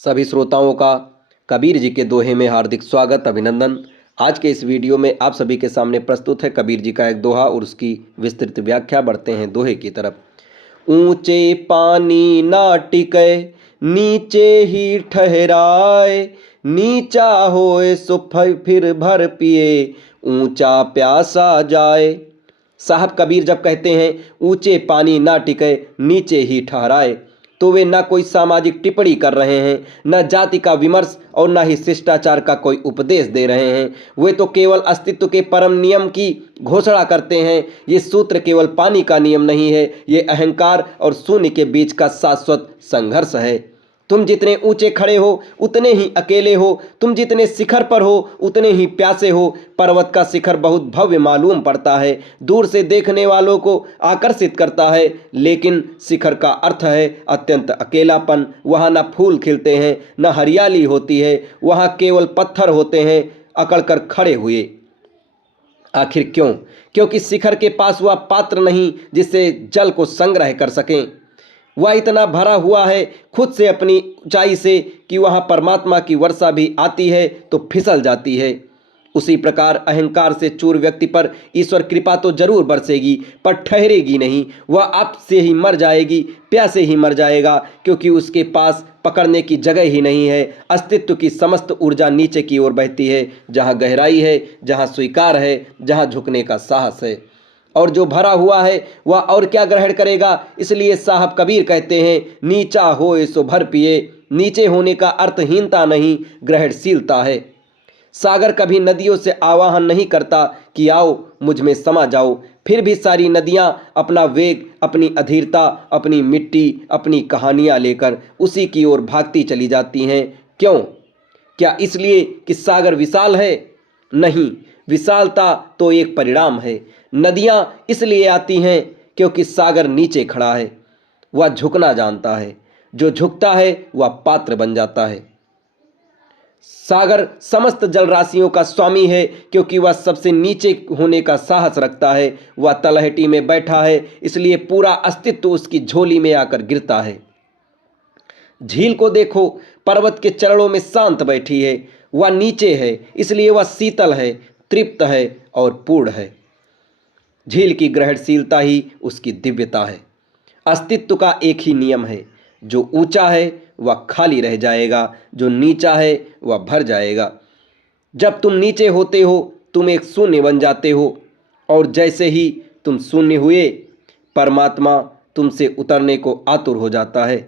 सभी श्रोताओं का कबीर जी के दोहे में हार्दिक स्वागत अभिनंदन। आज के इस वीडियो में आप सभी के सामने प्रस्तुत है कबीर जी का एक दोहा और उसकी विस्तृत व्याख्या। बढ़ते हैं दोहे की तरफ। ऊंचे पानी ना टिके नीचे ही ठहराए, नीचा होए सो फिर भर पिए, ऊंचा प्यासा जाए। साहब कबीर जब कहते हैं ऊंचे पानी ना टिके नीचे ही ठहराए, तो वे ना कोई सामाजिक टिप्पणी कर रहे हैं, न जाति का विमर्श और न ही शिष्टाचार का कोई उपदेश दे रहे हैं। वे तो केवल अस्तित्व के परम नियम की घोषणा करते हैं। ये सूत्र केवल पानी का नियम नहीं है, ये अहंकार और शून्य के बीच का शाश्वत संघर्ष है। तुम जितने ऊंचे खड़े हो उतने ही अकेले हो, तुम जितने शिखर पर हो उतने ही प्यासे हो। पर्वत का शिखर बहुत भव्य मालूम पड़ता है, दूर से देखने वालों को आकर्षित करता है, लेकिन शिखर का अर्थ है अत्यंत अकेलापन। वहाँ न फूल खिलते हैं न हरियाली होती है, वहाँ केवल पत्थर होते हैं अकड़कर खड़े हुए। आखिर क्यों? क्योंकि शिखर के पास वह पात्र नहीं जिससे जल को संग्रह कर सकें। वह इतना भरा हुआ है खुद से अपनी ऊंचाई से कि वहाँ परमात्मा की वर्षा भी आती है तो फिसल जाती है। उसी प्रकार अहंकार से चूर व्यक्ति पर ईश्वर कृपा तो जरूर बरसेगी, पर ठहरेगी नहीं। वह आप से ही मर जाएगी, प्यासे ही मर जाएगा, क्योंकि उसके पास पकड़ने की जगह ही नहीं है। अस्तित्व की समस्त ऊर्जा नीचे की ओर बहती है, जहाँ गहराई है, जहाँ स्वीकार है, जहाँ झुकने का साहस है। और जो भरा हुआ है वह और क्या ग्रहण करेगा। इसलिए साहब कबीर कहते हैं नीचा होए सो भर पिए। नीचे होने का अर्थहीनता नहीं, ग्रहणशीलता है। सागर कभी नदियों से आवाहन नहीं करता कि आओ मुझ में समा जाओ, फिर भी सारी नदियां अपना वेग, अपनी अधीरता, अपनी मिट्टी, अपनी कहानियां लेकर उसी की ओर भागती चली जाती हैं। क्यों? क्या इसलिए कि सागर विशाल है? नहीं, विशालता तो एक परिणाम है। नदियां इसलिए आती हैं क्योंकि सागर नीचे खड़ा है, वह झुकना जानता है। जो झुकता है वह पात्र बन जाता है। सागर समस्त जल राशियों का स्वामी है क्योंकि वह सबसे नीचे होने का साहस रखता है। वह तलहटी में बैठा है, इसलिए पूरा अस्तित्व उसकी झोली में आकर गिरता है। झील को देखो, पर्वत के चरणों में शांत बैठी है। वह नीचे है, इसलिए वह शीतल है, तृप्त है और पूर्ण है। झील की ग्रहणशीलता ही उसकी दिव्यता है। अस्तित्व का एक ही नियम है, जो ऊंचा है वह खाली रह जाएगा, जो नीचा है वह भर जाएगा। जब तुम नीचे होते हो तुम एक शून्य बन जाते हो, और जैसे ही तुम शून्य हुए परमात्मा तुमसे उतरने को आतुर हो जाता है।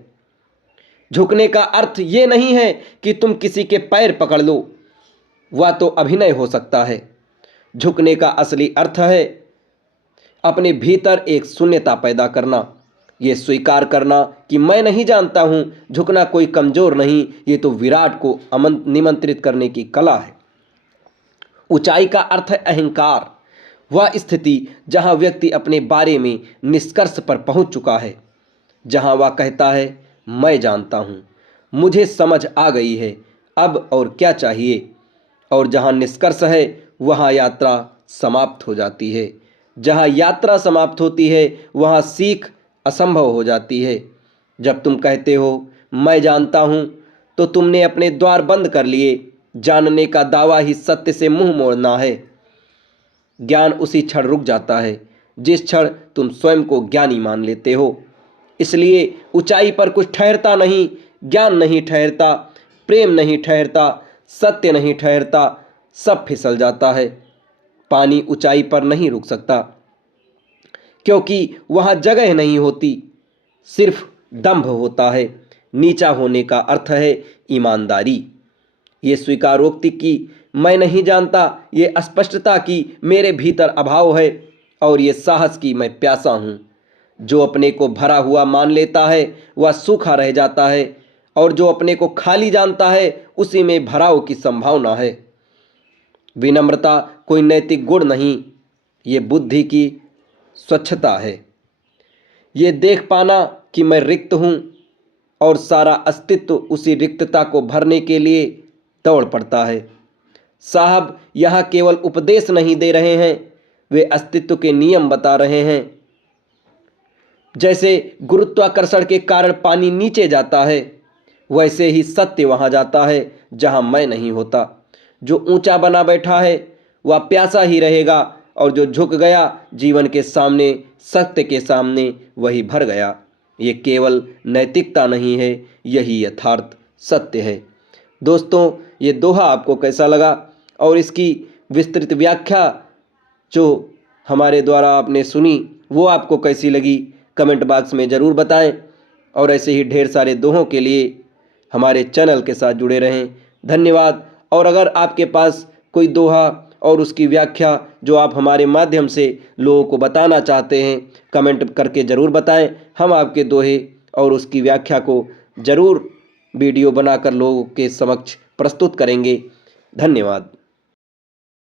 झुकने का अर्थ ये नहीं है कि तुम किसी के पैर पकड़ लो, वह तो अभिनय हो सकता है। झुकने का असली अर्थ है अपने भीतर एक शून्यता पैदा करना, ये स्वीकार करना कि मैं नहीं जानता हूँ। झुकना कोई कमजोर नहीं, ये तो विराट को निमंत्रित करने की कला है। ऊंचाई का अर्थ है अहंकार, वह स्थिति जहाँ व्यक्ति अपने बारे में निष्कर्ष पर पहुँच चुका है, जहाँ वह कहता है मैं जानता हूँ, मुझे समझ आ गई है, अब और क्या चाहिए। और जहाँ निष्कर्ष है वहाँ यात्रा समाप्त हो जाती है। जहाँ यात्रा समाप्त होती है वहाँ सीख असंभव हो जाती है। जब तुम कहते हो मैं जानता हूँ तो तुमने अपने द्वार बंद कर लिए। जानने का दावा ही सत्य से मुंह मोड़ना है। ज्ञान उसी क्षण रुक जाता है जिस क्षण तुम स्वयं को ज्ञानी मान लेते हो। इसलिए ऊंचाई पर कुछ ठहरता नहीं, ज्ञान नहीं ठहरता, प्रेम नहीं ठहरता, सत्य नहीं ठहरता, सब फिसल जाता है। पानी ऊंचाई पर नहीं रुक सकता क्योंकि वहाँ जगह नहीं होती, सिर्फ दंभ होता है। नीचा होने का अर्थ है ईमानदारी, ये स्वीकारोक्ति की मैं नहीं जानता, ये स्पष्टता की मेरे भीतर अभाव है, और ये साहस की मैं प्यासा हूँ। जो अपने को भरा हुआ मान लेता है वह सूखा रह जाता है, और जो अपने को खाली जानता है उसी में भराव की संभावना है। विनम्रता कोई नैतिक गुण नहीं, ये बुद्धि की स्वच्छता है। ये देख पाना कि मैं रिक्त हूँ और सारा अस्तित्व उसी रिक्तता को भरने के लिए दौड़ पड़ता है। साहब यहाँ केवल उपदेश नहीं दे रहे हैं, वे अस्तित्व के नियम बता रहे हैं। जैसे गुरुत्वाकर्षण के कारण पानी नीचे जाता है, वैसे ही सत्य वहाँ जाता है जहाँ मैं नहीं होता। जो ऊंचा बना बैठा है वह प्यासा ही रहेगा, और जो झुक गया जीवन के सामने, सत्य के सामने, वही भर गया। ये केवल नैतिकता नहीं है, यही यथार्थ सत्य है। दोस्तों, ये दोहा आपको कैसा लगा और इसकी विस्तृत व्याख्या जो हमारे द्वारा आपने सुनी वो आपको कैसी लगी, कमेंट बॉक्स में ज़रूर बताएं। और ऐसे ही ढेर सारे दोहों के लिए हमारे चैनल के साथ जुड़े रहें। धन्यवाद। और अगर आपके पास कोई दोहा और उसकी व्याख्या जो आप हमारे माध्यम से लोगों को बताना चाहते हैं, कमेंट करके ज़रूर बताएं। हम आपके दोहे और उसकी व्याख्या को ज़रूर वीडियो बनाकर लोगों के समक्ष प्रस्तुत करेंगे। धन्यवाद।